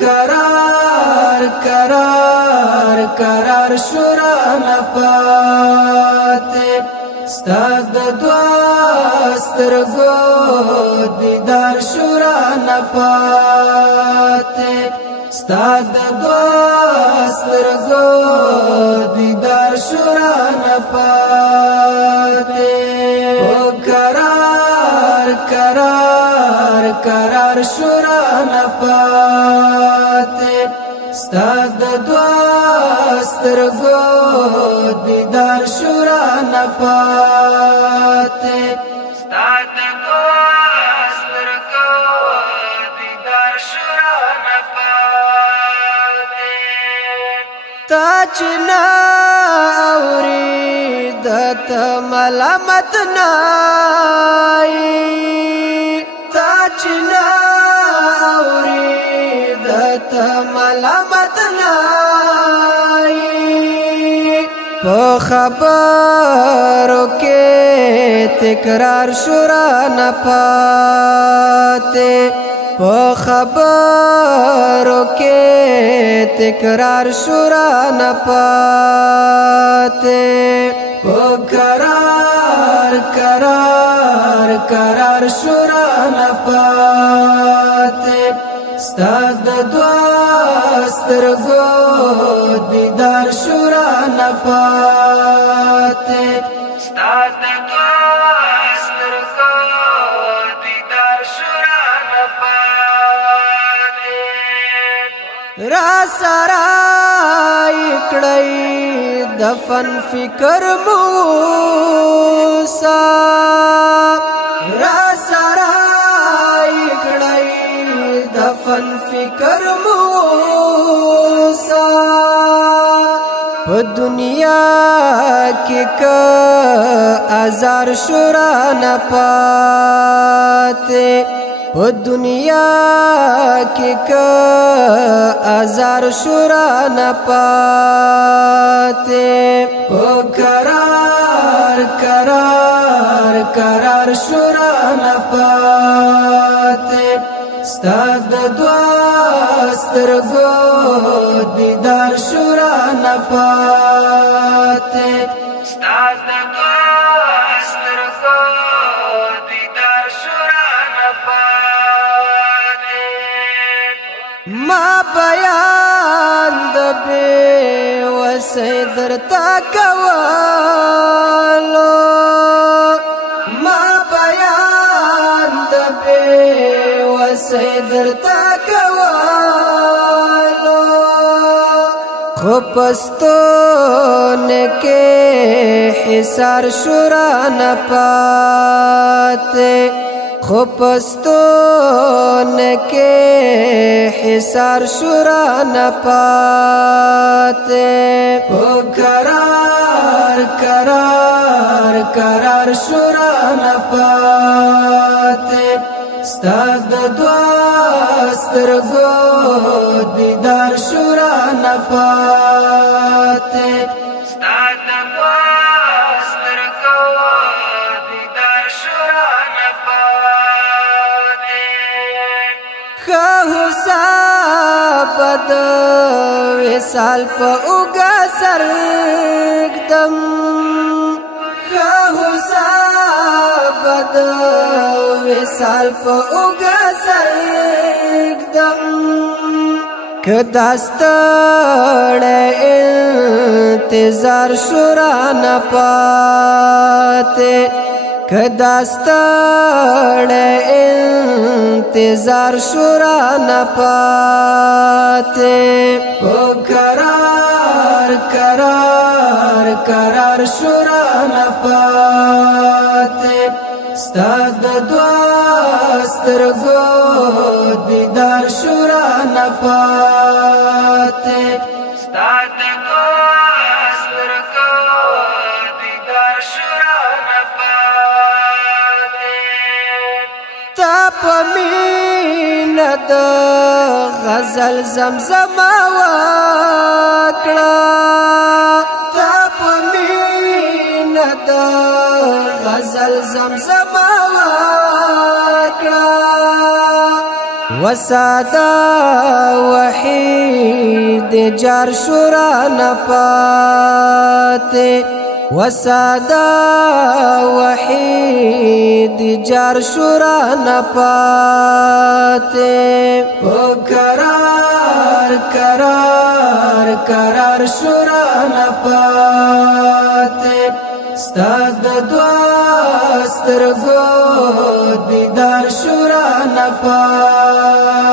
قرار قرار قرار شورا پاتے ستاد دوا سترگو دیدار شورا پاتے ستاد دوا سترگو دیدار شورا پاتے قرار قرار قرار شورا پاتے ستاد دوا سترگو دیدار شورا پاتے ستاد دوا سترگو دیدار شورا پاتے تاچنا اوری دت ملامت نائی تاچنا اوری دت ملامت نائی پا خبرو کے تکرار شورا پاتے پا خبرو کے تکرار شورا پاتے پا قرار قرار قرار شورا پاتے ستاد دوا سترگو دیدار شورا پاتے ستاد دوا سترگو دیدار شورا پاتے را سرائی کڑی دفن فکر موسا را سرائی کڑی دفن فکر موسا پا دنیا کی کا ازار شورا پاتے پا دنیا کی کا ازار شورا پاتے پا قرار قرار قرار شورا پاتے ستاد دوا سترگو دیدار شورا پاتے ستاد دوا سترگو دیدار شورا پاتے ما بیان دبے وسیدر تاکوالو ما بیان دبے وسیدر تاکوالو خوپستون کے حسار شورا پاتے خوپستون کے حسار شورا پاتے قرار قرار قرار شورا پاتے ستاد دوا سترگو دیدار شورا پاتے ستاد دوا سترگو دیدار شورا پاتے خواہو سابد وصال پا اگا سرگدم خواہو سابد وصال پا اگا سرگدم کداستڑ انتظار شورا پاتے کداستڑ انتظار شورا پاتے قرار قرار قرار شورا پاتے ستاد دوا سترگو دیدار شورا پاتے ستاد دوا سترگو دیدار شورا پاتے تاپ مینت غزل زمزم واکڑا تاپ مینت غزل زمزم واکڑا وسادا وحید جار شورا نپاتے وسادا وحید جار شورا نپاتے قرار قرار قرار شورا نپاتے ستاد دوا سترگو دیدار شورا نپاتے